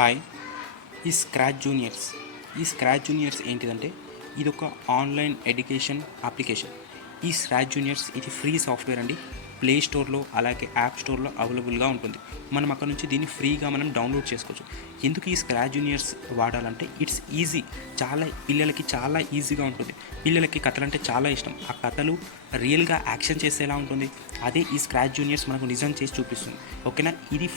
Hi. ఈ scratch juniors ఏంటిదంటే ఇది ఒక ఆన్లైన్ ఎడ్యుకేషన్ అప్లికేషన్. ఈ స్క్రాచ్ జూనియర్స్ ఇది ఫ్రీ సాఫ్ట్వేర్ అండి. ప్లే స్టోర్లో అలాగే యాప్ స్టోర్లో అవైలబుల్గా ఉంటుంది. మనం అక్కడ నుంచి దీన్ని ఫ్రీగా మనం డౌన్లోడ్ చేసుకోవచ్చు. ఎందుకు ఈ స్క్రాచ్ జూనియర్స్ వాడాలంటే ఇట్స్ ఈజీ. పిల్లలకి చాలా ఈజీగా ఉంటుంది. పిల్లలకి కథలు అంటే చాలా ఇష్టం. ఆ కథలు రియల్గా యాక్షన్ చేసేలా ఉంటుంది. అదే ఈ స్క్రాచ్ జూనియర్స్ మనకు నిజం చేసి చూపిస్తుంది. ఓకేనా. ఇది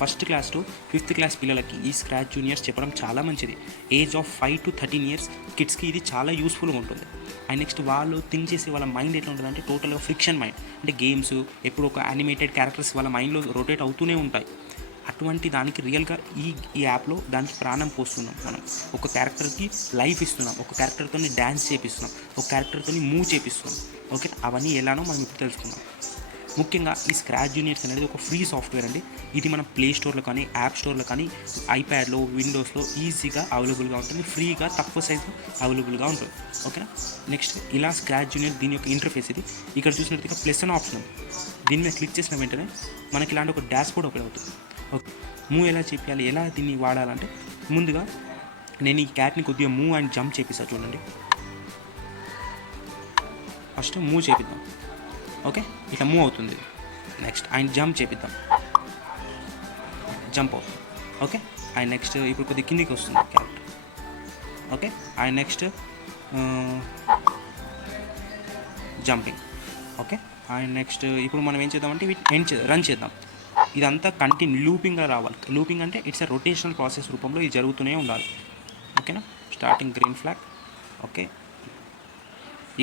first class to 5th class పిల్లలకి ఈ స్క్రాచ్ జూనియర్స్ చెప్పడం చాలా మంచిది. ఏజ్ ఆఫ్ 5 to 13 years కిడ్స్కి ఇది చాలా యూస్ఫుల్గా ఉంటుంది. అండ్ నెక్స్ట్ వాళ్ళు థింక్ చేసే వాళ్ళ మైండ్ ఎట్లా ఉంటుంది అంటే టోటల్గా ఫ్రిక్షన్ మైండ్. అంటే గేమ్స్ ఎప్పుడు ఒక యానిమేటెడ్ క్యారెక్టర్స్ వాళ్ళ మైండ్లో రొటేట్ అవుతూనే ఉంటాయి. అటువంటి దానికి రియల్గా ఈ యాప్లో దానికి ప్రాణం పోస్తున్నాం. మనం ఒక క్యారెక్టర్కి లైఫ్ ఇస్తున్నాం, ఒక క్యారెక్టర్తో డ్యాన్స్ చేపిస్తున్నాం, ఒక క్యారెక్టర్తో మూవ్ చేపిస్తున్నాం. ఓకే, అవన్నీ ఎలానో మనం ఇప్పుడు తెలుసుకుందాం. ముఖ్యంగా ఈ స్క్రాచ్ జూనియర్స్ అనేది ఒక ఫ్రీ సాఫ్ట్వేర్ అండి. ఇది మన ప్లే స్టోర్లో కానీ యాప్ స్టోర్లో కానీ ఐప్యాడ్లో విండోస్లో ఈజీగా అవైలబుల్గా ఉంటుంది. ఫ్రీగా తక్కువ సైజు అవైలబుల్గా ఉంటుంది. ఓకేనా. నెక్స్ట్ ఇలా స్క్రాచ్ జూనియర్ దీని యొక్క ఇంటర్ఫేస్ ఇది. ఇక్కడ చూసినట్టుగా ప్లస్ అనే ఆప్షన్ ఉంది. దీని మీద క్లిక్ చేసిన వెంటనే మనకి ఇలాంటి ఒక డాష్ బోర్డ్ ఓపెన్ అవుతుంది. ఓకే, మూవ్ ఎలా చేయాలి, ఎలా దీన్ని వాడాలంటే ముందుగా నేను ఈ క్యాట్ని కొద్దిగా మూవ్ అండ్ జంప్ చేపిస్తాను. చూడండి, ఫస్ట్ మూవ్ చేపిద్దాం. ఓకే, ఇట్లా మూవ్ అవుతుంది. నెక్స్ట్ ఆయన జంప్ చేపిద్దాం, జంప్ అవుతుంది. ఓకే, ఆయన నెక్స్ట్ ఇప్పుడు కొద్దిగా కిందికి వస్తుంది క్యారెక్టర్. ఓకే, ఆయన నెక్స్ట్ జంపింగ్. ఓకే, ఆయన నెక్స్ట్ ఇప్పుడు మనం ఏం చేద్దామంటే రన్ చేద్దాం. ఇదంతా లూపింగ్గా రావాలి. లూపింగ్ అంటే ఇట్స్ ఎ రొటేషనల్ ప్రాసెస్ రూపంలో ఇది జరుగుతూనే ఉండాలి. ఓకేనా. Starting green flag. ఓకే,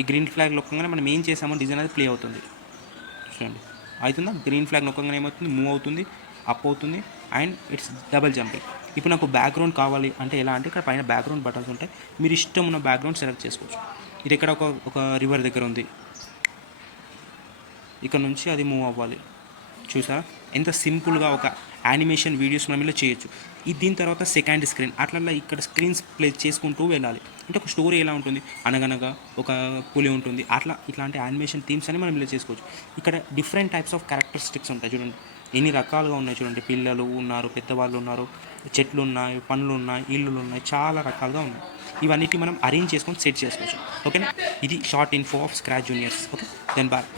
ఈ గ్రీన్ ఫ్లాగ్ నొక్కగానే మనం ఏం చేసామో డిజైన్ అనేది ప్లే అవుతుంది. చూడండి, అవుతుందా. గ్రీన్ ఫ్లాగ్ నొక్కగానే ఏమవుతుంది, మూవ్ అవుతుంది, అప్ అవుతుంది అండ్ ఇట్స్ డబల్ జంపింగ్. ఇప్పుడు నాకు బ్యాక్గ్రౌండ్ కావాలి అంటే ఎలా అంటే ఇక్కడ పైన బ్యాక్గ్రౌండ్ బటన్స్ ఉంటాయి. మీరు ఇష్టం ఉన్న బ్యాక్గ్రౌండ్ సెలెక్ట్ చేసుకోవచ్చు. ఇది ఇక్కడ ఒక రివర్ దగ్గర ఉంది. ఇక్కడ నుంచి అది మూవ్ అవ్వాలి. చూసారా ఎంత సింపుల్గా ఒక యానిమేషన్ వీడియోస్ మనం ఇలా చేయొచ్చు. దీని తర్వాత సెకండ్ స్క్రీన్ అట్లా ఇక్కడ స్క్రీన్స్ ప్లే చేసుకుంటూ వెళ్ళాలి. అంటే ఒక స్టోరీ ఎలా ఉంటుంది, అనగనగా ఒక పులి ఉంటుంది, ఇట్లాంటి యానిమేషన్ థీమ్స్ అని మనం ఇలా చేసుకోవచ్చు. ఇక్కడ డిఫరెంట్ టైప్స్ ఆఫ్ క్యారెక్టరిస్టిక్స్ ఉంటాయి. చూడండి ఎన్ని రకాలుగా ఉన్నాయి. చూడండి, పిల్లలు ఉన్నారు, పెద్దవాళ్ళు ఉన్నారు, చెట్లు ఉన్నాయి, పండ్లు ఉన్నాయి, ఇల్లులు ఉన్నాయి, చాలా రకాలుగా ఉన్నాయి. ఇవన్నిటి మనం అరేంజ్ చేసుకొని సెట్ చేసుకోవచ్చు. ఓకేనా. ఇది short info of scratch juniors. Okay, then bye.